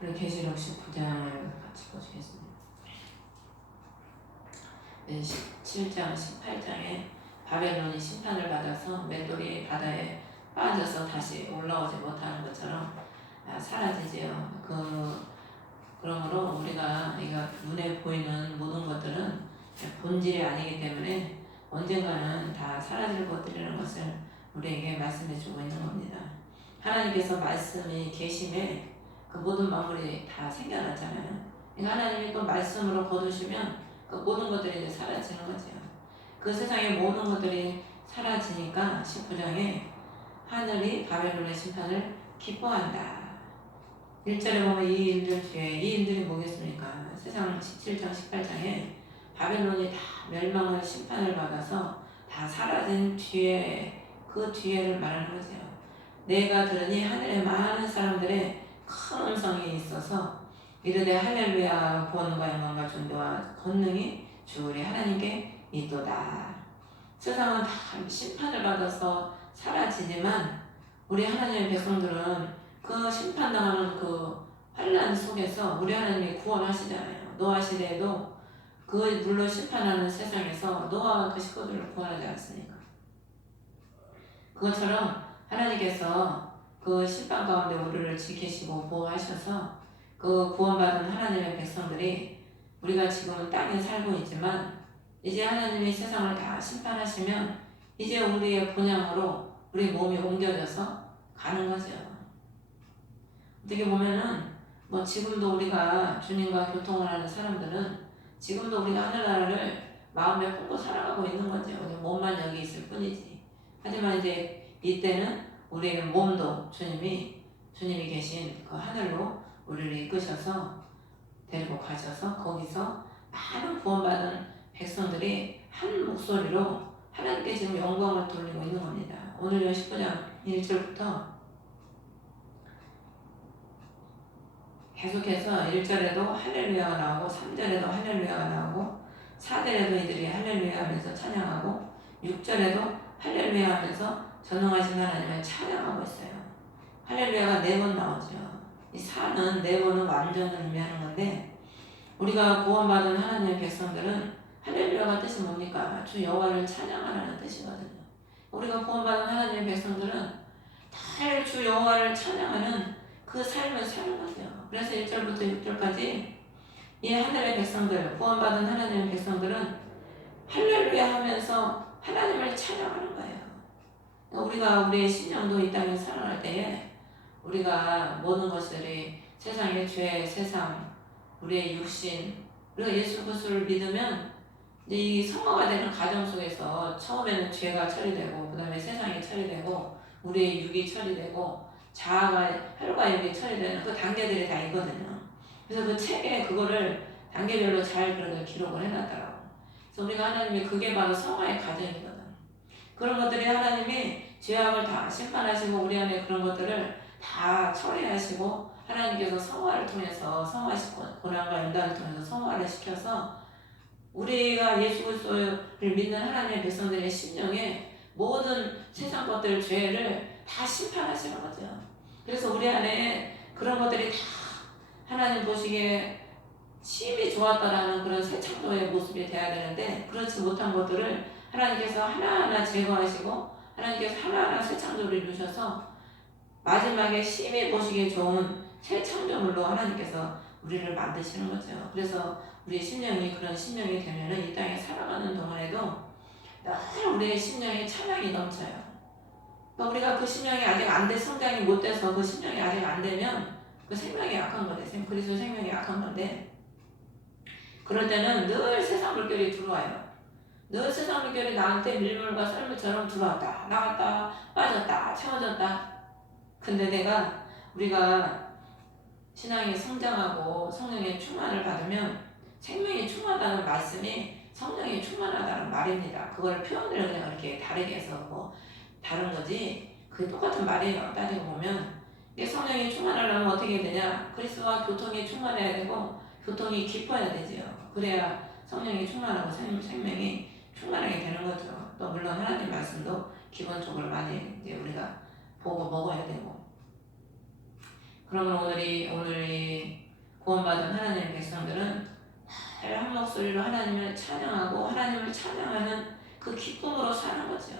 우리 계시록 19장을 같이 보시겠습니다. 17장, 18장에 바벨론이 심판을 받아서 맷돌이 바다에 빠져서 다시 올라오지 못하는 것처럼 사라지지요. 그러므로 우리가 이거 눈에 보이는 모든 것들은 본질이 아니기 때문에 언젠가는 다 사라질 것들이라는 것을 우리에게 말씀해 주고 있는 겁니다. 하나님께서 말씀이 계심에 그 모든 만물이 다 생겨났잖아요. 그러니까 하나님이 또 말씀으로 거두시면 그 모든 것들이 이제 사라지는 거죠. 그 세상의 모든 것들이 사라지니까 19장에 하늘이 바벨론의 심판을 기뻐한다. 1절에 보면 이 일들 뒤에 이 일들이 뭐겠습니까? 세상 17장 18장에 바벨론이 다 멸망을 심판을 받아서 다 사라진 뒤에 그 뒤에를 말하는 거죠. 내가 들으니 하늘에 많은 사람들의 큰 음성이 있어서 이르되 할렐루야 구원과 영광과 존귀와 권능이 주 우리 하나님께 있도다. 세상은 다 심판을 받아서 사라지지만 우리 하나님의 백성들은 그 심판당하는 그 환난 속에서 우리 하나님이 구원하시잖아요. 노아 시대에도 그 물로 심판하는 세상에서 노아와 그 식구들을 구원하지 않습니까? 그것처럼 하나님께서 그 심판 가운데 우리를 지키시고 보호하셔서 그 구원받은 하나님의 백성들이 우리가 지금은 땅에 살고 있지만 이제 하나님이 세상을 다 심판하시면 이제 우리의 본향으로 우리 몸이 옮겨져서 가는 거죠. 어떻게 보면은 뭐 지금도 우리가 주님과 교통을 하는 사람들은 지금도 우리가 하늘나라를 마음에 품고 살아가고 있는 거죠. 몸만 여기 있을 뿐이지. 하지만 이제 이때는 우리의 몸도 주님이 계신 그 하늘로 우리를 이끄셔서 데리고 가셔서 거기서 많은 구원받은 백성들이 한 목소리로 하나님께 지금 영광을 돌리고 있는 겁니다. 오늘 19장 1절부터 계속해서 1절에도 할렐루야가 나오고 3절에도 할렐루야가 나오고 4절에도 이들이 할렐루야 하면서 찬양하고 6절에도 할렐루야 하면서 전능하신 하나님을 찬양하고 있어요. 할렐루야가 4번 나오죠. 이 4는 4번은 완전을 의미하는 건데 우리가 구원받은 하나님의 백성들은 할렐루야가 뜻이 뭡니까? 주 여호와를 찬양하라는 뜻이거든요. 우리가 구원받은 하나님의 백성들은 다 주 여호와를 찬양하는 그 삶을 사는 거죠. 그래서 1절부터 6절까지 이 하늘의 백성들, 구원받은 하나님의 백성들은 할렐루야 하면서 하나님을 찬양하는 거예요. 우리가 우리의 신령도 이 땅에 살아갈 때에 우리가 모든 것들이 세상의 죄, 세상, 우리의 육신, 우리가 예수 그리스도를 믿으면 이제 이 성화가 되는 과정 속에서 처음에는 죄가 처리되고 그 다음에 세상이 처리되고 우리의 육이 처리되고 자아가 혈과 육이 처리되는 그 단계들이 다 있거든요. 그래서 그 책에 그거를 단계별로 잘 그렇게 기록을 해놨더라고. 그래서 우리가 하나님이 그게 바로 성화의 과정이거든. 그런 것들이 하나님이 죄악을 다 심판하시고 우리 안에 그런 것들을 다 처리하시고 하나님께서 성화를 통해서 성화시고 고난과 연단을 통해서 성화를 시켜서 우리가 예수 그리스도를 믿는 하나님의 백성들의 심령에 모든 세상 것들 죄를 다 심판하시는 거죠. 그래서 우리 안에 그런 것들이 다 하나님 보시기에 심히 좋았다라는 그런 새 창조의 모습이 돼야 되는데 그렇지 못한 것들을 하나님께서 하나하나 제거하시고 하나님께서 하나하나 새 창조를 이루셔서 마지막에 심히 보시기에 좋은 새 창조물로 하나님께서 우리를 만드시는 거죠. 그래서 우리의 심령이 그런 심령이 되면은 이 땅에 살아가는 동안에도 늘 우리의 심령에 찬양이 넘쳐요. 그러니까 우리가 그 심령이 아직 안 돼, 성장이 못 돼서 그 심령이 아직 안 되면 그 생명이 약한 건데, 그리스도 생명이 약한 건데, 그럴 때는 늘 세상 물결이 들어와요. 늘 세상 물결이 나한테 밀물과 썰물처럼 들어왔다, 나갔다, 빠졌다, 채워졌다. 근데 우리가 신앙이 성장하고 성령의 충만을 받으면 생명이 충만하다는 말씀이 성령이 충만하다는 말입니다. 그걸 표현을 그냥 이렇게 다르게 해서 뭐 다른 거지 그게 똑같은 말이에요. 따지고 보면 이게 성령이 충만하려면 어떻게 되냐? 그리스도와 교통이 충만해야 되고 교통이 깊어야 되지요. 그래야 성령이 충만하고 생명이 충만하게 되는 거죠. 또 물론 하나님 말씀도 기본적으로 많이 이제 우리가 보고 먹어야 되고 그러면 오늘 이 구원받은 하나님의 백성들은 늘 한 목소리로 하나님을 찬양하고 하나님을 찬양하는 그 기쁨으로 사는 거죠.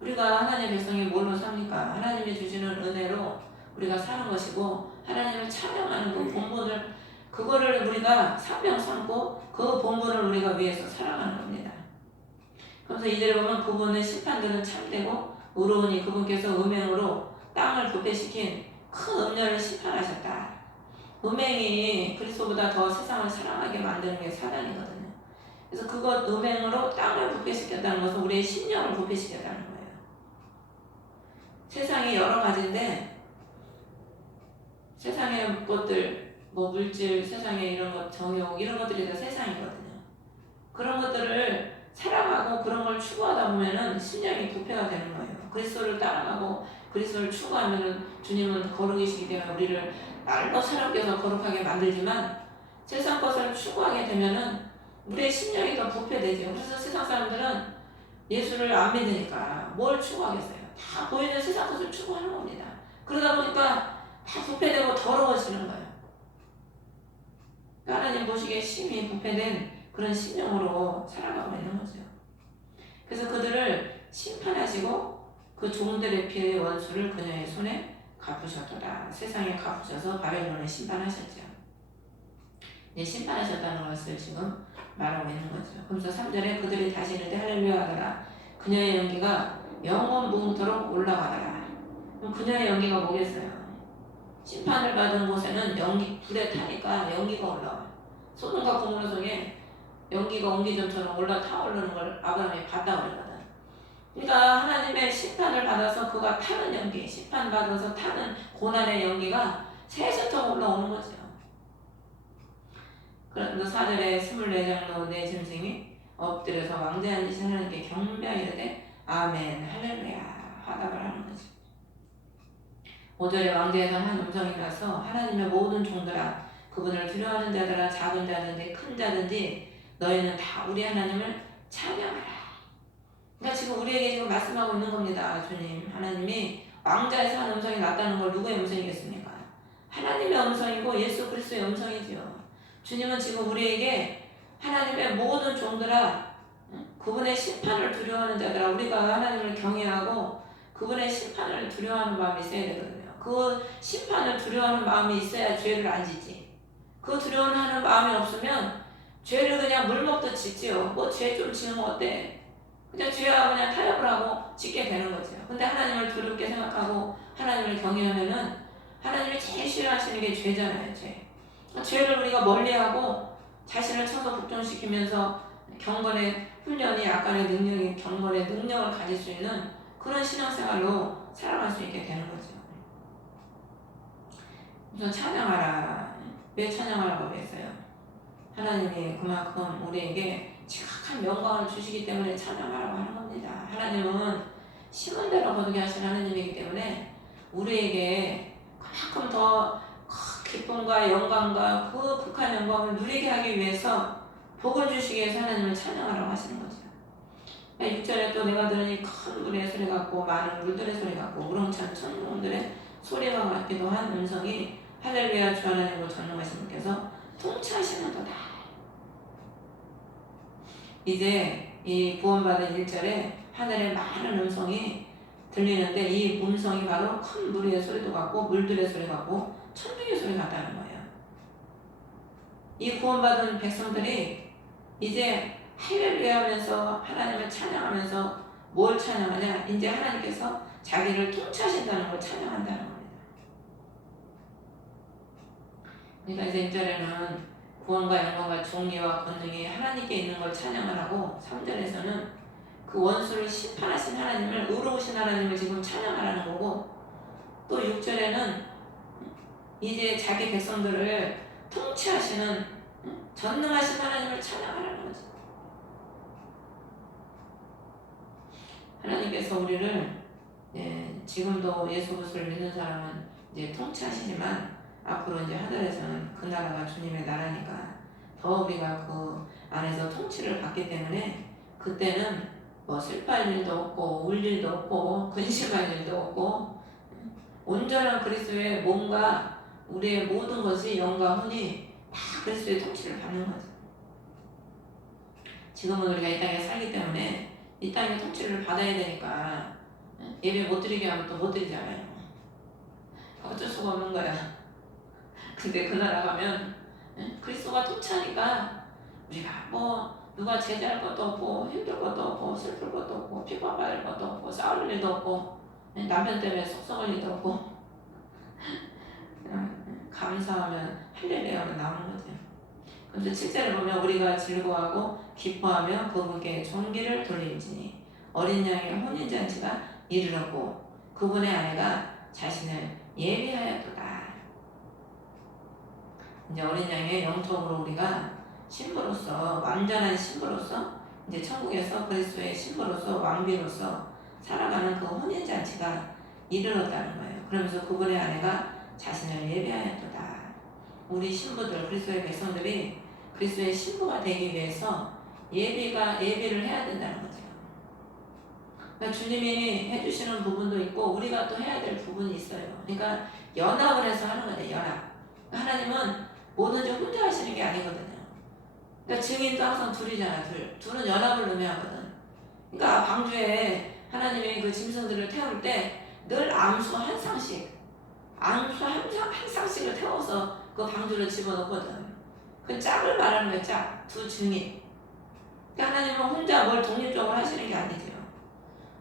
우리가 하나님의 백성이 뭘로 삽니까? 하나님이 주시는 은혜로 우리가 사는 것이고 하나님을 찬양하는 그 본분을 그거를 우리가 사명 삼고 그 본분을 우리가 위해서 살아가는 겁니다. 그래서 이제 보면 그분의 심판들은 참되고 의로우니 그분께서 음행으로 땅을 부패시킨 큰 음녀를 심판하셨다. 음행이 그리스도보다 더 세상을 사랑하게 만드는 게 사단이거든요. 그래서 그것 음행으로 땅을 부패시켰다는 것은 우리의 심령을 부패시켰다는 거예요. 세상이 여러 가지인데 세상의 것들 뭐 물질, 세상의 이런 것, 정욕 이런 것들이 다 세상이거든요. 그런 것들을 사랑하고 그런 걸 추구하다 보면은 심령이 부패가 되는 거예요. 그리스도를 따라가고 그리스도를 추구하면은 주님은 거룩이시기 때문에 우리를 날로 사랑케 해서 거룩하게 만들지만 세상 것을 추구하게 되면은 우리의 심령이 더 부패되죠. 그래서 세상 사람들은 예수를 안 믿으니까 뭘 추구하겠어요? 다 보이는 세상 것을 추구하는 겁니다. 그러다 보니까 다 부패되고 더러워지는 거예요. 하나님 보시기에 심히 부패된 그런 심령으로 살아가고 있는 거죠. 그래서 그들을 심판하시고 그 종들의 피의 원수를 그녀의 손에 갚으셨도다. 세상에 갚으셔서 바벨론을 심판하셨죠. 네, 심판하셨다는 것을 지금 말하고 있는 거죠. 그래서 3절에 그들이 다시 이르되 할렐루야 하더라. 그녀의 연기가 영원 무궁토록 올라가더라. 그럼 그녀의 연기가 뭐겠어요? 심판을 받은 곳에는 연기, 불에 타니까 연기가 올라와요. 소돔과 고모라 성에 연기가 옹기종처럼 타오르는 걸 아브라함이 봤다고 그러거든. 그러니까 하나님의 심판을 받아서 그가 타는 연기, 심판받아서 타는 고난의 연기가 새서쩍 올라오는 거죠. 그런데 4절에 24장로 내 짐승이 엎드려서 왕좌에 앉으신 하나님께 경배하여 이르되 아멘 할렐루야 화답을 하는 거죠. 5절에 왕좌에서 한 음성이 나서 하나님의 모든 종들아 그분을 두려워하는 자들아 작은 자든지 큰 자든지 너희는 다 우리 하나님을 찬양하라. 그러니까 지금 우리에게 지금 말씀하고 있는 겁니다. 주님 하나님이 왕좌에서 한 음성이 났다는 걸 누구의 음성이겠습니까? 하나님의 음성이고 예수 그리스도의 음성이지요. 주님은 지금 우리에게 하나님의 모든 종들아 그분의 심판을 두려워하는 자들아 우리가 하나님을 경외하고 그분의 심판을 두려워하는 마음이 있어야 되거든요. 그 심판을 두려워하는 마음이 있어야 죄를 안 짓지. 그 두려워하는 마음이 없으면 죄를 그냥 물 먹듯 짓지요. 뭐 죄 좀 지으면 어때? 그냥 죄와 그냥 타협을 하고 짓게 되는 거죠. 근데 하나님을 두렵게 생각하고 하나님을 경외하면은 하나님이 제일 싫어하시는 게 죄잖아요. 죄. 죄를 우리가 멀리하고 자신을 쳐서 복종시키면서 경건의 훈련이 약간의 능력이 경건의 능력을 가질 수 있는 그런 신앙생활로 살아갈 수 있게 되는 거죠. 우선 찬양하라. 왜 찬양하라고 했어요? 하나님이 그만큼 우리에게 지극한 영광을 주시기 때문에 찬양하라고 하는 겁니다. 하나님은 심은 대로 거두게 하신 하나님이기 때문에 우리에게 그만큼 더 기쁨과 영광과 그 극한 영광을 누리게 하기 위해서 복을 주시기 위해서 하나님을 찬양하라고 하시는 거죠. 6절에 또 내가 들으니 큰 물의 소리 같고 많은 물들의 소리 같고 우렁찬 천둥들의 소리와 같기도 한 음성이 할렐루야 주 하나님으로 전능하신 분께서 통치하시는도다. 이제 이 구원받은 1절에 하늘의 많은 음성이 들리는데 이 음성이 바로 큰 물의 소리도 같고 물들의 소리 같고 천둥의 소리 같다는 거예요. 이 구원받은 백성들이 이제 할렐루야 하면서 하나님을 찬양하면서 뭘 찬양하냐? 이제 하나님께서 자기를 통치하신다는 걸 찬양한다는 겁니다. 그러니까 이제 1절에는 구원과 영광과 정의와 권능이 하나님께 있는 걸 찬양을 하고 3절에서는 그 원수를 심판하신 하나님을 의로우신 하나님을 지금 찬양하라는 거고 또 6절에는 이제 자기 백성들을 통치하시는 전능하신 하나님을 찬양하라는 거죠. 하나님께서 우리를 지금도 예수 그리스도를 믿는 사람은 이제 통치하시지만 앞으로 이제 하늘에서는 그 나라가 주님의 나라니까 더 우리가 그 안에서 통치를 받기 때문에 그때는 뭐 슬퍼할 일도 없고 울 일도 없고 근심할 일도 없고 온전한 그리스도의 몸과 우리의 모든 것이 영과 혼이 다 그리스도의 통치를 받는 거죠. 지금은 우리가 이 땅에 살기 때문에 이 땅의 통치를 받아야 되니까 예배 못 드리게 하면 또 못 드리잖아요. 어쩔 수가 없는 거야. 근데 그 나라 가면 그리스도가 통치하니까 우리가 뭐 누가 제재할 것도 없고 힘들 것도 없고 슬플 것도 없고 핍박받을 것도 없고 싸울 일도 없고 남편 때문에 속썩을 일도 없고 그냥 감사하면 할렐루야가 나오는 거죠. 근데 실제로 보면 우리가 즐거워하고 기뻐하며 그분께 존귀를 돌리지니 어린 양의 혼인잔치가 이르렀고 그분의 아내가 자신을 예비하였도다. 이제 어린 양의 영통으로 우리가 신부로서 완전한 신부로서 이제 천국에서 그리스도의 신부로서 왕비로서 살아가는 그 혼인잔치가 이르렀다는 거예요. 그러면서 그분의 아내가 자신을 예비하였도다. 우리 신부들 그리스도의 백성들이 그리스도의 신부가 되기 위해서 예비를 해야 된다는 거죠. 그러니까 주님이 해주시는 부분도 있고 우리가 또 해야 될 부분이 있어요. 그러니까 연합을 해서 하는 거죠. 연합. 하나님은 뭐든지 혼자 하시는 게 아니거든요. 그러니까 증인도 항상 둘이잖아. 둘은 연합을 의미하거든. 그러니까 방주에 하나님이 그 짐승들을 태울 때 늘 암수 한 쌍씩 한 쌍씩을 태워서 그 방주를 집어넣거든. 그 짝을 말하는 거야. 짝. 두 증인. 그러니까 하나님은 혼자 뭘 독립적으로 하시는 게 아니죠.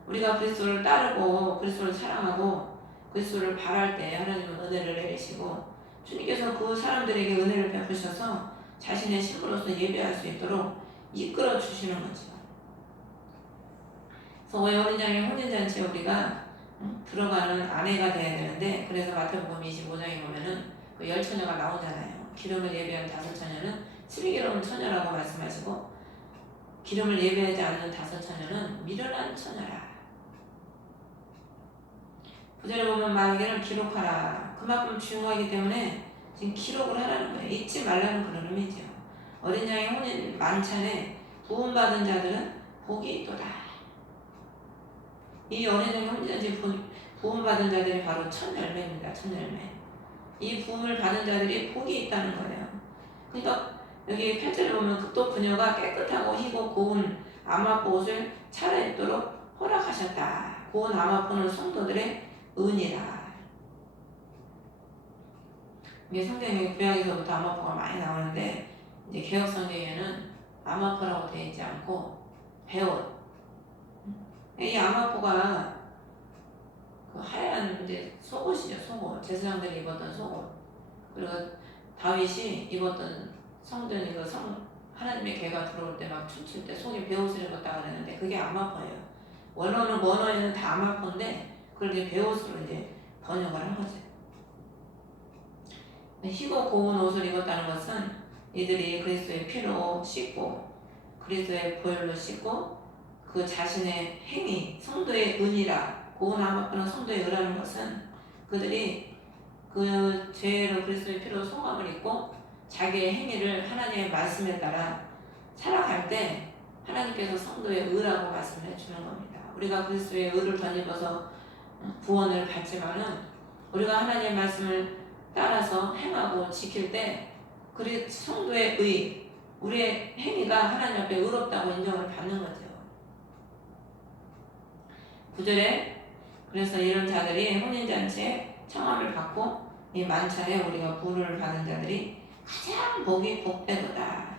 우리가 그리스도를 따르고 그리스도를 사랑하고 그리스도를 바랄 때 하나님은 은혜를 내리시고 주님께서 그 사람들에게 은혜를 베푸셔서 자신의 신부로서 예배할 수 있도록 이끌어 주시는 거죠. 그래서 어린 양의 혼인잔치에 우리가 들어가는 아내가 돼야 되는데 그래서 마태복음 25장에 보면은 그 열 처녀가 나오잖아요. 기름을 예배한 다섯 처녀는 슬기로운 처녀라고 말씀하시고 기름을 예배하지 않는 다섯 처녀는 미련한 처녀라. 구절에 보면 말하기를 기록하라. 그만큼 중요하기 때문에 지금 기록을 하라는 거예요. 잊지 말라는 그런 의미죠. 어린 양의 혼인 만찬에 부음받은 자들은 복이 있도다. 이 어린 양의 혼인잔치 부음받은 자들이 바로 첫 열매입니다. 첫 열매. 이 부음을 받은 자들이 복이 있다는 거예요. 그러니까 여기 8절에 보면 또 그녀가 깨끗하고 희고 고운 암화포 옷을 차려입도록 허락하셨다. 고운 암화포는 성도들의 은이라. 이게 성경에 구약에서부터 암화포가 많이 나오는데 이제 개혁 성경에는 암화포라고 되어 있지 않고 배옷. 이 암화포가 그 하얀 이제 속옷이죠. 속옷. 제사장들이 입었던 속옷. 그리고 다윗이 입었던 성전 이거 하나님의 개가 들어올 때 막 춤출 때 속에 베옷을 입었다고 그랬는데 그게 암화포예요. 원어에는 다 암화포인데 그렇게 베옷으로 이제 번역을 한 거죠. 희고 고운 옷을 입었다는 것은 이들이 그리스도의 피로 씻고 그리스도의 보혈로 씻고 그 자신의 행위, 성도의 은이라 고운 암화포는 성도의 은이라는 것은 그들이 그 죄로 그리스도의 피로 송함을 입고 자기의 행위를 하나님의 말씀에 따라 살아갈 때 하나님께서 성도의 의라고 말씀해 주는 겁니다. 우리가 그리스도의 의를 덧입어서 구원을 받지만은 우리가 하나님의 말씀을 따라서 행하고 지킬 때 그리 성도의 의, 우리의 행위가 하나님 앞에 의롭다고 인정을 받는 거죠. 9절에 그래서 이런 자들이 혼인잔치에 청함을 받고 이 만찬에 우리가 부를 받은 자들이 가장 복이 복되도다.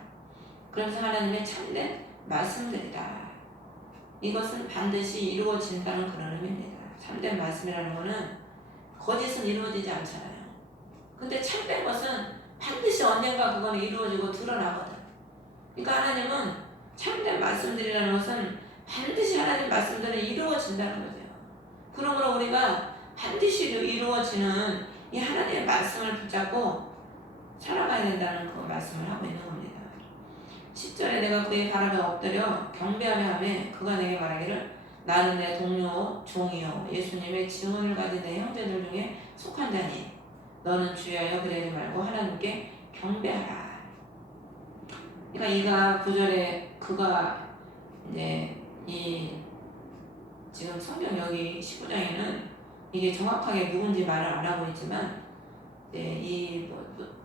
그러면서 하나님의 참된 말씀들이다. 이것은 반드시 이루어진다는 그런 의미입니다. 참된 말씀이라는 것은 거짓은 이루어지지 않잖아요. 근데 참된 것은 반드시 언젠가 그건 이루어지고 드러나거든. 그러니까 하나님은 참된 말씀들이라는 것은 반드시 하나님 말씀들은 이루어진다는 거죠. 그러므로 우리가 반드시 이루어지는 이 하나님의 말씀을 붙잡고 살아가야 된다는 그 말씀을 하고 있는 겁니다. 10절에 내가 그의 발 앞에 엎드려 경배하며 하며 그가 내게 말하기를 나는 내 동료 종이요 예수님의 증언을 가진 내 형제들 중에 속한 자니 너는 주여여 그러지 말고 하나님께 경배하라. 그러니까 이가 9절에 그가 이제 이 지금 성경 여기 19장에는 이게 정확하게 누군지 말을 안 하고 있지만 이제 이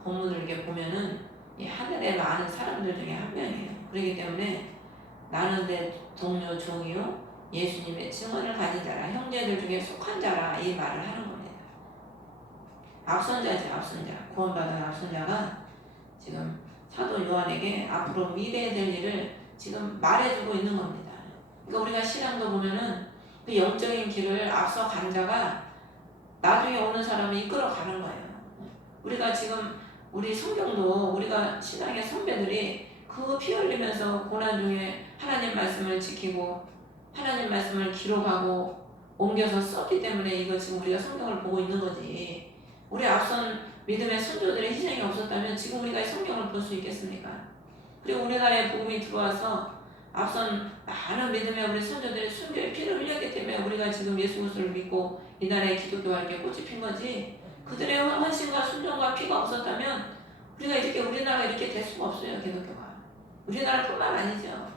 본문을 이렇게 보면은 이 하늘에 많은 사람들 중에 한 명이에요. 그렇기 때문에 나는 내 동료 종이요 예수님의 증언을 가진 자라, 형제들 중에 속한 자라, 이 말을 하는 겁니다. 앞선 자지, 앞선 자. 구원받은 앞선 자가 지금 사도 요한에게 앞으로 미래에 될 일을 지금 말해주고 있는 겁니다. 그러니까 우리가 신앙도 보면은 그 영적인 길을 앞서 간 자가 나중에 오는 사람을 이끌어가는 거예요. 우리가 지금 우리 성경도 우리가 신앙의 선배들이 그 피 흘리면서 고난 중에 하나님 말씀을 지키고 하나님 말씀을 기록하고 옮겨서 썼기 때문에 이거 지금 우리가 성경을 보고 있는 거지. 우리 앞선 믿음의 선조들의 희생이 없었다면 지금 우리가 이 성경을 볼 수 있겠습니까? 그리고 우리나라에 복음이 들어와서 앞선 많은 믿음의 우리 선조들이 순교의 피를 흘렸기 때문에 우리가 지금 예수 그리스도를 믿고 이 나라의 기독교가 이렇게 꽃이 핀 거지. 그들의 헌신과 순종과 피가 없었다면 우리가 이렇게 우리나라가 이렇게 될 수가 없어요. 기독교가. 우리나라뿐만 아니죠.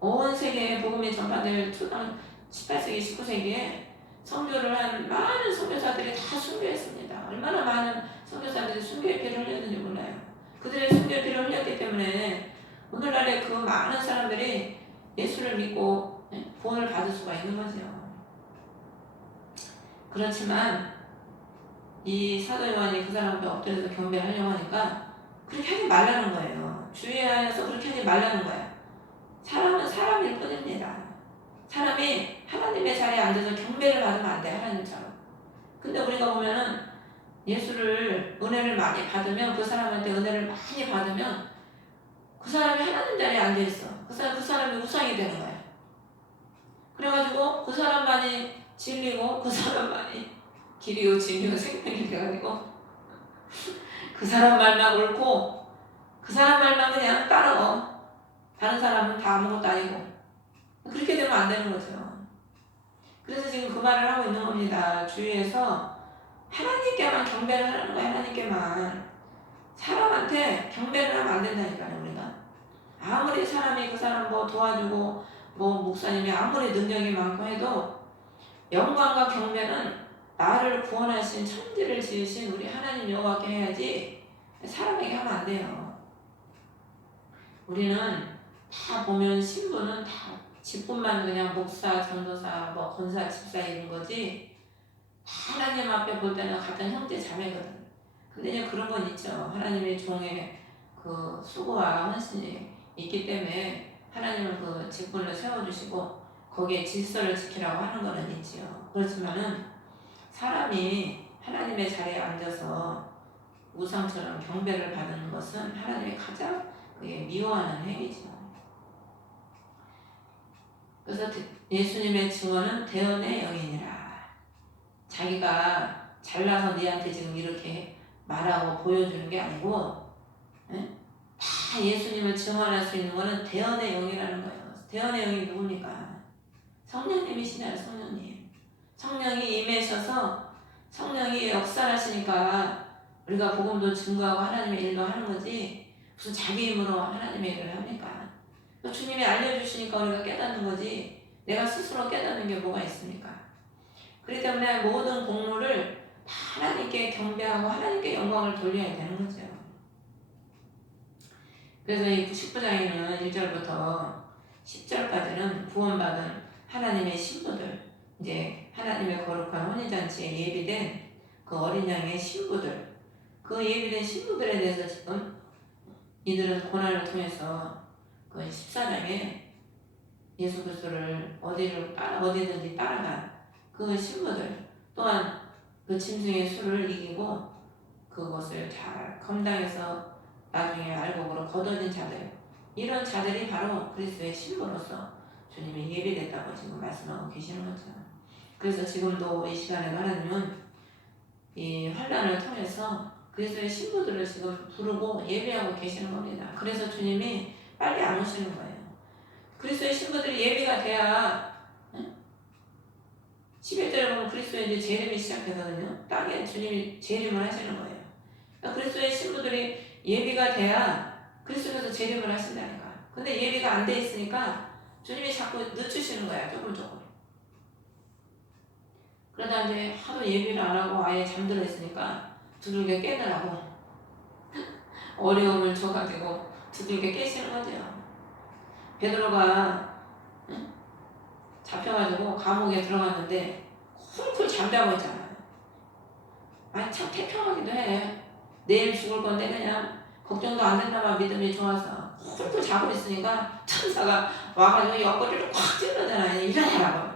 온 세계에 복음이 전파될 18세기, 19세기에 선교를 한 많은 선교사들이 다 순교했습니다. 얼마나 많은 선교사들이 순교의 피를 흘렸는지 몰라요. 그들의 순교의 피를 흘렸기 때문에 오늘날에 그 많은 사람들이 예수를 믿고 구원을 받을 수가 있는 거죠. 그렇지만 이 사도 요한이 그 사람 앞에 엎드려서 경배를 하려고 하니까 그렇게 하지 말라는 거예요. 주의하여서 그렇게 하지 말라는 거예요. 사람은 사람일 뿐입니다. 사람이 하나님의 자리에 앉아서 경배를 받으면 안 돼, 하나님처럼. 근데 우리가 보면은 예수를 은혜를 많이 받으면 그 사람한테 은혜를 많이 받으면 그 사람이 하나님 자리에 앉아있어. 그 사람이 우상이 되는 거야. 그래가지고 그 사람만이 진리고 그 사람만이 길이요 진리요 생명이 돼가지고 그 사람 말만 옳고 그 사람 말만 그냥 따르고 다른 사람은 다 아무것도 아니고 그렇게 되면 안 되는 거죠. 그래서 지금 그 말을 하고 있는 겁니다. 주위에서 하나님께만 경배를 하는 거야. 하나님께만. 사람한테 경배를 하면 안 된다니까요. 우리가 아무리 사람이 그 사람 뭐 도와주고 뭐 목사님이 아무리 능력이 많고 해도 영광과 경배는 나를 구원하신 천지를 지으신 우리 하나님 여호와께 해야지 사람에게 하면 안 돼요. 우리는 다 보면 신부는 다 직분만 그냥 목사, 전도사, 뭐 권사, 집사 이런 거지 하나님 앞에 볼 때는 같은 형제 자매거든. 근데 이제 그런 건 있죠. 하나님의 종의 그 수고와 헌신이 있기 때문에 하나님은 그 직분을 세워주시고 거기에 질서를 지키라고 하는 거는 있지요. 그렇지만은 사람이 하나님의 자리에 앉아서 우상처럼 경배를 받는 것은 하나님이 가장 그게 미워하는 행위죠. 그래서 예수님의 증언은 대언의 영이니라. 자기가 잘나서 니한테 지금 이렇게 말하고 보여주는 게 아니고 다 예수님을 증언할 수 있는 거는 대언의 영이라는 거예요. 대언의 영이 누굽니까? 성령님이시잖아요. 성령님. 성령이 임하셔서 성령이 역사하시니까 우리가 복음도 증거하고 하나님의 일도 하는 거지 무슨 자기 힘으로 하나님의 일을 합니까? 주님이 알려주시니까 우리가 깨닫는 거지 내가 스스로 깨닫는 게 뭐가 있습니까? 그렇기 때문에 모든 공로를 다 하나님께 경배하고 하나님께 영광을 돌려야 되는 거죠. 그래서 이 19장에는 1절부터 10절까지는 구원받은 하나님의 신부들, 이제 하나님의 거룩한 혼인잔치에 예비된 그 어린 양의 신부들, 그 예비된 신부들에 대해서 지금 이들은 고난을 통해서 그 14장에 예수 그리스도를 어디든지 따라간 그 신부들, 또한 그 짐승의 수를 이기고 그것을 잘 감당해서 나중에 알곡으로 거둬진 자들, 이런 자들이 바로 그리스도의 신부로서 주님이 예비됐다고 지금 말씀하고 계시는 거죠. 그래서 지금도 이 시간에 하나님은 이 환난을 통해서 그리스도의 신부들을 지금 부르고 예비하고 계시는 겁니다. 그래서 주님이 빨리 안 오시는 거예요. 그리스도의 신부들이 예비가 돼야 11절에 보면 그리스도의 이제 재림이 시작되거든요. 땅에 주님이 재림을 하시는 거예요. 그러니까 그리스도의 신부들이 예비가 돼야 그리스도께서 재림을 하신다니까. 근데 예비가 안 돼 있으니까 주님이 자꾸 늦추시는 거야. 조금. 그러다 이제 하도 예비를 안 하고 아예 잠들어 있으니까 두들겨 깨느라고 어려움을 줘가지고 두들겨 깨시는 거죠. 베드로가 잡혀가지고 감옥에 들어갔는데 훌훌 잠자고 있잖아요. 아니 참 태평하기도 해. 내일 죽을 건데 그냥 걱정도 안 된다만 믿음이 좋아서 훌훌 자고 있으니까 천사가 와가지고 옆구리를 콱 찔러잖아요. 일어나라고.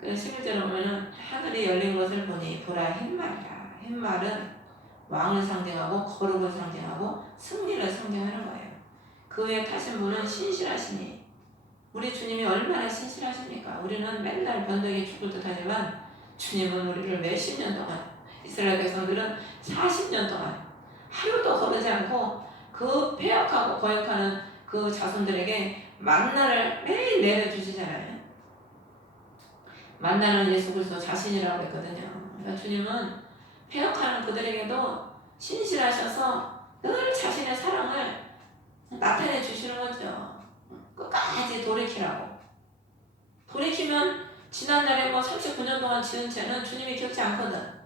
그래서 11절에 보면은 하늘이 열린 것을 보니 보라 흰말이라. 흰말은 왕을 상징하고 거룩을 상징하고 승리를 상징하는 거예요. 그 위에 타신 분은 신실하시니 우리 주님이 얼마나 신실하십니까? 우리는 맨날 변덕이 죽을 듯 하지만 주님은 우리를 몇십 년 동안 이스라엘 백성들은 40년 동안 하루도 거르지 않고 그 폐역하고 거역하는 그 자손들에게 만나를 매일 내려주시잖아요. 만나는 예수 그리스도 자신이라고 했거든요. 그러니까 주님은 폐역하는 그들에게도 신실하셔서 늘 자신의 사랑을 나타내 주시는 거죠. 끝까지 돌이키라고. 돌이키면 지난날에 39년 동안 지은 죄는 주님이 기억지 않거든.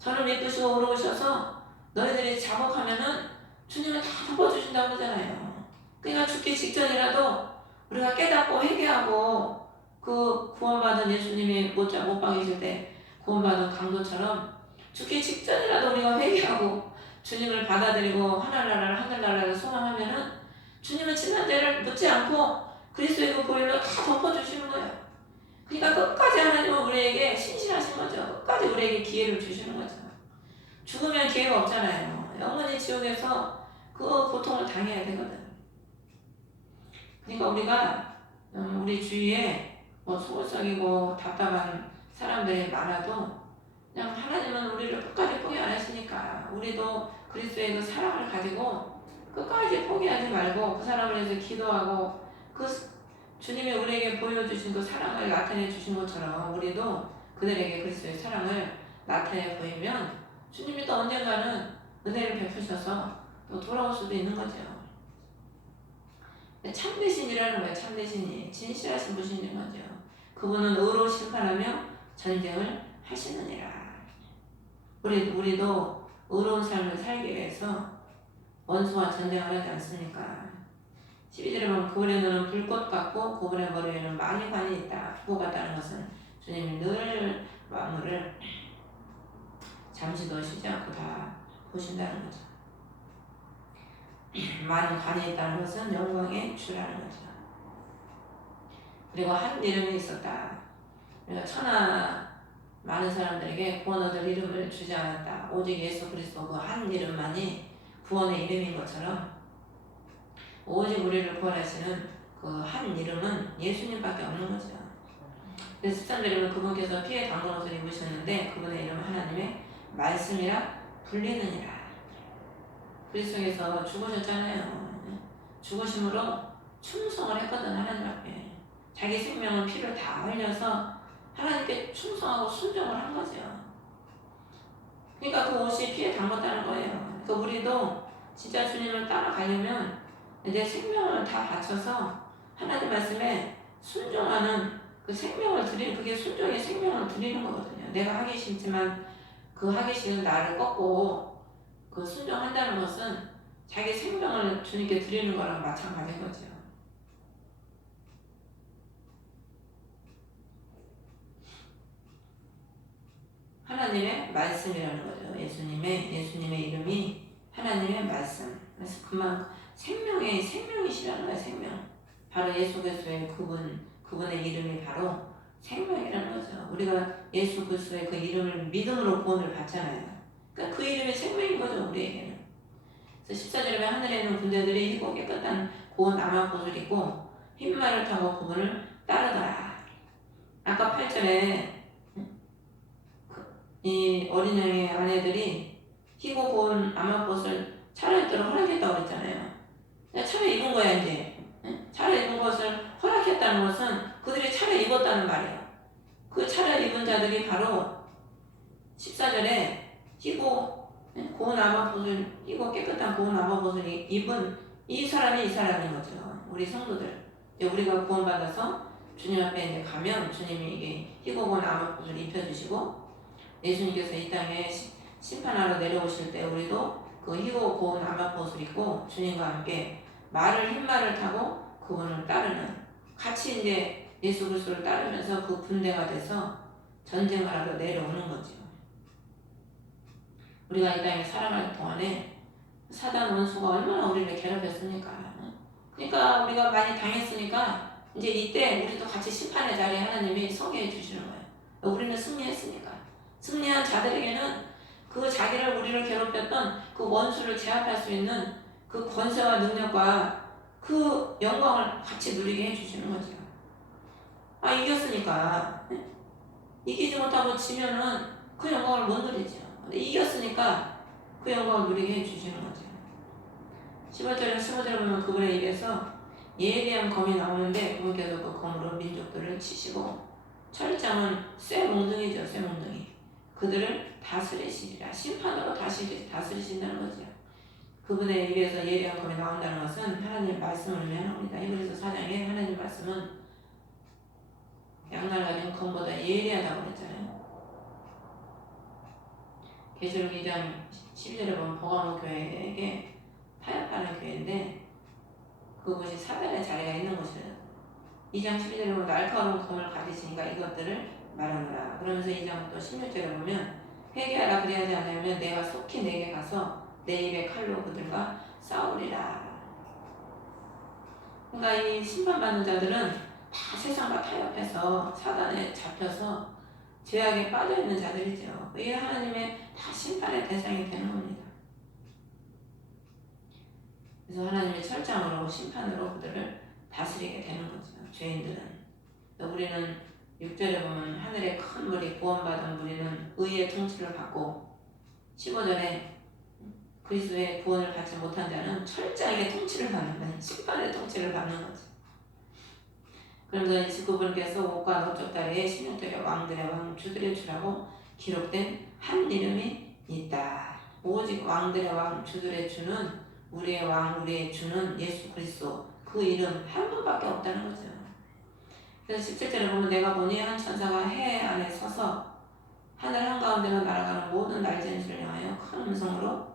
저를 믿으시고 오르오셔서 너희들이 자복하면은 주님은 다 덮어주신다고 하잖아요. 그러니까 죽기 직전이라도 우리가 깨닫고 회개하고 그 구원받은 예수님이 못 박이실 때 구원받은 강도처럼 죽기 직전이라도 우리가 회개하고 주님을 받아들이고 하늘나라를 소망하면은 주님은 지난 죄를 묻지 않고 그리스도의 그 보혈로 다 덮어주시는 거예요. 그러니까 끝까지 하나님은 우리에게 신실하신 거죠. 끝까지 우리에게 기회를 주시는 거죠. 죽으면 기회가 없잖아요. 영원히 지옥에서 그 고통을 당해야 되거든. 그러니까 우리가 우리 주위에 소극적이고 답답한 사람들이 많아도 그냥 하나님은 우리를 끝까지 포기 안 하시니까 우리도 그리스도의 그 사랑을 가지고 끝까지 포기하지 말고 그 사람을 위해서 기도하고 그 주님이 우리에게 보여주신 그 사랑을 나타내 주신 것처럼 우리도 그들에게 그리스도의 사랑을 나타내 보이면 주님이 또 언젠가는 은혜를 베푸셔서 또 돌아올 수도 있는 거죠. 참되신이라는 거예요. 참되신이 진실하신 분이신 거죠. 그분은 의로 심판하며 전쟁을 하시느니라. 우리도 의로운 삶을 살기 위해서 원수와 전쟁을 하지 않습니까? 12절에 보면 그분의 눈은 불꽃 같고 그분의 머리에는 많이 관이 있다. 그거 같다는 것은 주님이 늘 만물을 잠시도 쉬지 않고 다 보신다는 거죠. 많은 관이 있다는 것은 영광의 주라는 거죠. 그리고 한 이름이 있었다. 그러니까 천하 많은 사람들에게 구원 얻을 이름을 주지 않았다. 오직 예수 그리스도 그 한 이름만이 구원의 이름인 것처럼 오직 우리를 구원하시는 그 한 이름은 예수님밖에 없는 거죠. 그래서 13절에 그분께서 피에 담근 옷을 입으셨는데 그분의 이름은 하나님의 말씀이라 불리느니라. 그리스도께서 죽으셨잖아요. 죽으심으로 충성을 했거든. 하나님 앞에 자기 생명을 피를 다 흘려서 하나님께 충성하고 순종을 한 거죠. 그러니까 그 옷이 피에 담갔다는 거예요. 그러니까 우리도 진짜 주님을 따라가려면 내 생명을 다 바쳐서 하나님 말씀에 순종하는 그 생명을 드리는, 그게 순종의 생명을 드리는 거거든요. 내가 하기 싫지만 그 하기 싫은 나를 꺾고 그 순종한다는 것은 자기 생명을 주님께 드리는 거랑 마찬가지인 거죠. 하나님의 말씀이라는 거죠. 예수님의 이름이 하나님의 말씀. 그래서 그만 생명이시라는 거예요. 생명. 바로 예수 그리스도의 그분의 이름이 바로 생명이라는 거죠. 우리가 예수 그리스도의 그 이름을 믿음으로 구원을 받잖아요. 그러니까 그 이름이 생명인 거죠. 우리에게는. 그래서 14절에 하늘에 있는 군대들이 희고 깨끗한 고운 나만꽃을 입고 흰 말을 타고 그분을 따르더라. 아까 8절에 이 어린 양의 아내들이 희고 고운 나만꽃을 차려입도록 허락했다고 그랬잖아요. 차려입은 거야 이제. 차려입은 것을 허락했다는 것은 그들이 차려입었다는 말이에요. 그 차려입은 자들이 바로 14절에 희고 고운 아마봇을, 희고 깨끗한 고운 아마봇을 입은 이 사람이 이 사람인 거죠. 우리 성도들. 우리가 구원받아서 주님 앞에 이제 가면 주님이 이게 희고고 나무꽃을 입혀주시고 예수님께서 이 땅에 심판하러 내려오실 때 우리도 그 희고 고운 나무꽃을 입고 주님과 함께 흰 말을 타고 그분을 따르는 같이 이제 예수 그리스도를 따르면서 그 군대가 돼서 전쟁을 하러 내려오는 거죠. 우리가 이 땅에 살아가는 동안에 사단 원수가 얼마나 우리를 괴롭혔습니까? 그러니까 우리가 많이 당했으니까 이제 이때 우리도 같이 심판의 자리에 하나님이 서게 해주시는 거예요. 우리는 승리했으니까. 승리한 자들에게는 그 자기를 우리를 괴롭혔던 그 원수를 제압할 수 있는 그 권세와 능력과 그 영광을 같이 누리게 해주시는 거죠. 이겼으니까. 이기지 못하고 지면은 그 영광을 못 누리죠. 근데 이겼으니까 그 영광을 누리게 해주시는 거죠. 15절에 15절에 보면 그분의 입에서 예리한 검이 나오는데 그분께서 그 검으로 민족들을 치시고 철장은 쇠몽둥이죠. 쇠몽둥이. 그들을 다스리시리라. 심판으로 다스리신다는 거죠. 그분의 입에서 예리한 검이 나온다는 것은 하나님의 말씀을 의미합니다. 히브리서 4장에 하나님 말씀은 양날 가진 검보다 예리하다고 그랬잖아요. 계시록 2장 12절에 보면 버가모 교회에게 타협하는 교회인데 그곳이 사단의 자리가 있는 곳이에요. 2장 12절에 보면 날카로운 검을 가지시니까 이것들을 말하노라. 그러면서 2장 또 16절에 보면 회개하라 그리하지 않으면 내가 속히 내게 가서 내 입의 칼로 그들과 싸우리라. 그러니까 이 심판받는 자들은 다 세상과 타협해서 사단에 잡혀서 죄악에 빠져있는 자들이죠. 이 하나님의 다 심판의 대상이 되는 겁니다. 그래서 하나님의 철장으로 심판으로 그들을 다스리게 되는 거죠. 죄인들은. 우리는 6절에 보면 하늘의 큰 무리 구원받은 무리는 의의 통치를 받고 15절에 그리스도의 구원을 받지 못한 자는 철장의 통치를 받는 거예요. 심판의 통치를 받는 거죠. 그러면서 29분께서 옷과 넓적다리에 16절에 왕들의 왕 주들의 주라고 기록된 한 이름이 있다. 오직 왕들의 왕 주들의 주는 우리의 왕 우리의 주는 예수 그리스도 그 이름 한 분밖에 없다는 거죠. 그래서 17절에 보면 내가 보니 한 천사가 해 안에 서서 하늘 한가운데로 날아가는 모든 날짐승을 향하여 큰 음성으로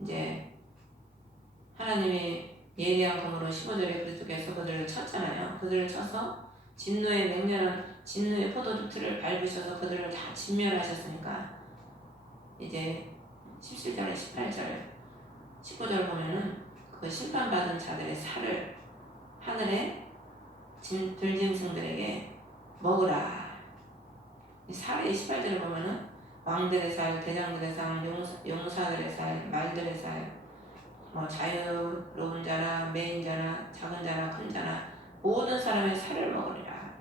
이제 하나님이 예리한 검으로 15절에 그리스도께서 그들을 쳤잖아요. 그들을 쳐서 진노의 맹렬한 진노의 포도주 틀을 밟으셔서 그들을 다 진멸하셨으니까 이제 17절에 18절 19절 보면은 그 심판받은 자들의 살을 하늘의 들짐승들에게 먹으라. 이 살의 18절에 보면은 왕들의 살, 대장들의 살, 용사들의 살, 말들의 살, 자유로운 자나 매인 자나 작은 자나 큰 자나 모든 사람의 살을 먹으리라.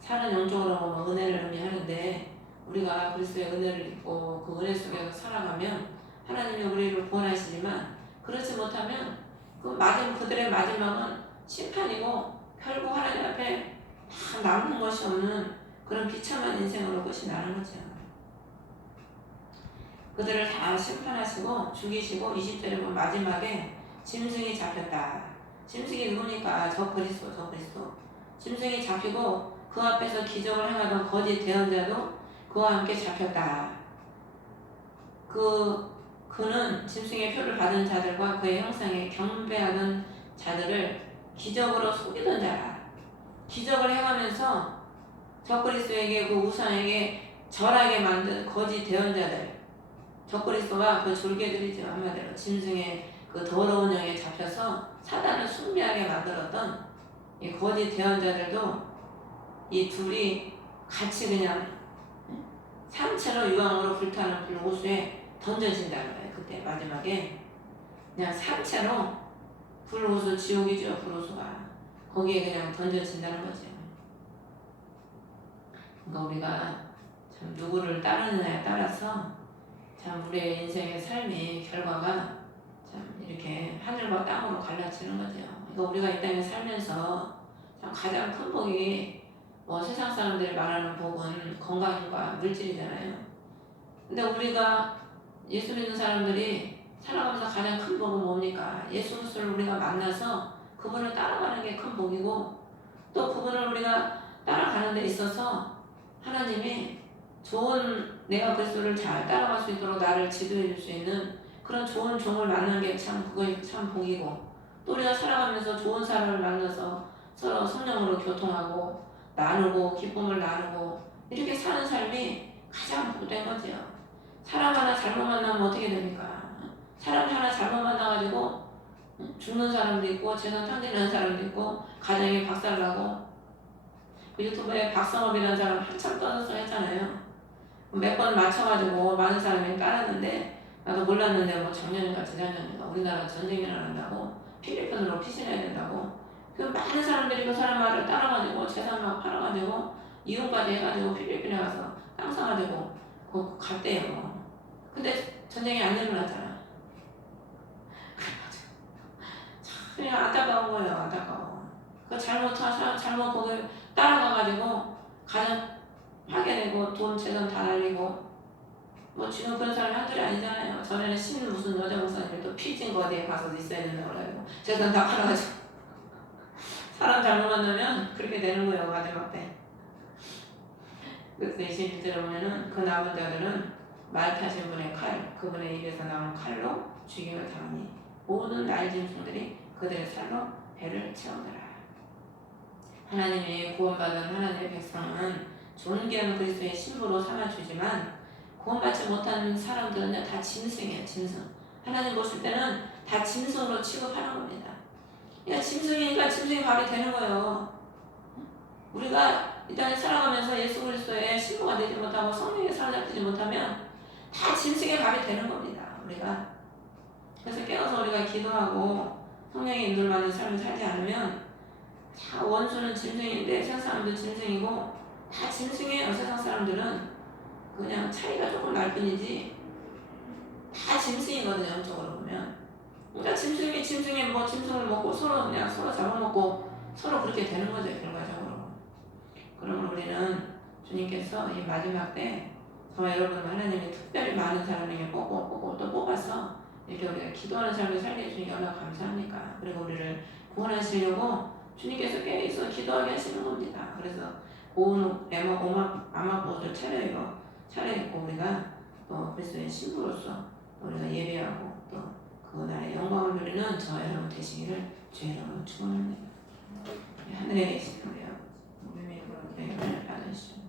살은 영적으로 보면 은혜를 의미하는데 우리가 그리스도의 은혜를 입고 그 은혜 속에서 살아가면 하나님이 우리를 구원하시지만 그렇지 못하면 그들의 마지막은 심판이고 결국 하나님 앞에 다 남는 것이 없는 그런 비참한 인생으로 끝이 나는 거죠. 그들을 다 심판하시고 죽이시고 20절에 보면 마지막에 짐승이 잡혔다. 짐승이 누구니까? 저 그리스도. 짐승이 잡히고 그 앞에서 기적을 행하던 거짓 대언자도 그와 함께 잡혔다. 그는 짐승의 표를 받은 자들과 그의 형상에 경배하던 자들을 기적으로 속이던 자라. 기적을 행하면서 적그리스도에게 그 우상에게 절하게 만든 거짓 대언자들. 적그리스도가 그 졸개들이죠. 한마디로 짐승의 그 더러운 영에 잡혀서 사단을 숭배하게 만들었던 이 거짓 대언자들도 이 둘이 같이 그냥 삼체로 유황으로 불타는 불호수에 던져진다는 거예요. 그때 마지막에 그냥 삼체로 불호수, 지옥이죠. 불호수가 거기에 그냥 던져진다는 거죠. 그러니까 우리가 참 누구를 따르느냐에 따라서 참 우리의 인생의 삶의 결과가 참 이렇게 하늘과 땅으로 갈라지는 거죠. 그러니까 우리가 이 땅에 살면서 참 가장 큰 복이 세상 사람들이 말하는 복은 건강과 물질이잖아요. 근데 우리가 예수 믿는 사람들이 살아가면서 가장 큰 복은 뭡니까? 예수 그리스도를 우리가 만나서 그분을 따라가는 게 큰 복이고 또 그분을 우리가 따라가는 데 있어서 하나님이 좋은 내가 그리스도를 잘 따라갈 수 있도록 나를 지도해 줄 수 있는 그런 좋은 종을 만난 게 참 그거 참 복이고, 또 우리가 살아가면서 좋은 사람을 만나서 서로 성령으로 교통하고 나누고 기쁨을 나누고 이렇게 사는 삶이 가장 복된 거지요. 사람 하나 잘못 만나면 어떻게 됩니까? 사람 하나 잘못 만나가지고 죽는 사람도 있고 재산 탕진하는 사람도 있고 가정이 박살나고, 그 유튜브에 박성업이라는 사람 한참 떠들어서 했잖아요. 몇 번 맞춰가지고 많은 사람이 깔았는데 나도 몰랐는데 뭐 작년인가 재작년인가 우리나라 전쟁이 일어난다고 필리핀으로 피신해야 된다고 그 많은 사람들이 그 사람 말을 따라가지고 재산 막 팔아가지고 이혼까지 해가지고 필리핀에 가서 땅 사가지고 그 갔대요. 근데 전쟁이 안 일어났잖아. 그래가지고 참 그냥 안타까운 거예요. 안타까워. 그 잘못한 사람 잘못 거기 따라가가지고 가정 파괴되고 돈 재산 다 날리고, 뭐 지금 그런 사람이 한둘이 아니잖아요. 전에는 신 무슨 여자 목사님도 피진 거 어디에 가서 있어야 된다고 그래가지고 재산 다 팔아가지고 사람 잘못 만나면 그렇게 되는 거예요. 마지막 때. 그래서 21절에 보면은 그 남은 자들은 말 타신 분의 칼, 그분의 입에서 나온 칼로 죽임을 당하니 모든 날짐승들이 그들의 살로 배를 채우더라. 하나님이 구원받은 하나님의 백성은 존귀한 그리스도의 신부로 삼아주지만 구원받지 못한 사람들은 다 짐승이에요. 짐승. 하나님 보실 때는 다 짐승으로 취급하는 겁니다. 그러니까 짐승이니까 짐승이 발이 되는 거예요. 우리가 일단 살아가면서 예수 그리스도의 신부가 되지 못하고 성령의 사로잡히지 못하면 다 짐승의 발이 되는 겁니다. 우리가. 그래서 깨어서 우리가 기도하고 성령의 인도를 받는 삶을 살지 않으면 다 원수는 짐승인데 세상 사람도 짐승이고 다 짐승이에요. 세상 사람들은 그냥 차이가 조금 날 뿐이지 다 짐승이거든요. 영적으로 보면. 그러니까 짐승이 뭐 짐승을 먹고 서로 그냥 서로 잡아먹고 서로 그렇게 되는 거죠. 결과적으로. 그러면 우리는 주님께서 이 마지막 때 저와 여러분 하나님이 특별히 많은 사람에게 뽑고 또 뽑아서 이렇게 우리가 기도하는 삶을 살게 해주니 얼마나 감사합니까. 그리고 우리를 구원하시려고 주님께서 계속 기도하게 하시는 겁니다. 그래서 온 암막옷을 차려입고 우리가 또 그리스도의 신부로서 우리가 예배하고 또 그 나라의 영광을 누리는 저와 여러분 되시기를 주의 이름으로 축원합니다. 하늘에 계신 우리 아버지, 믿음의 이름으로 받으시오.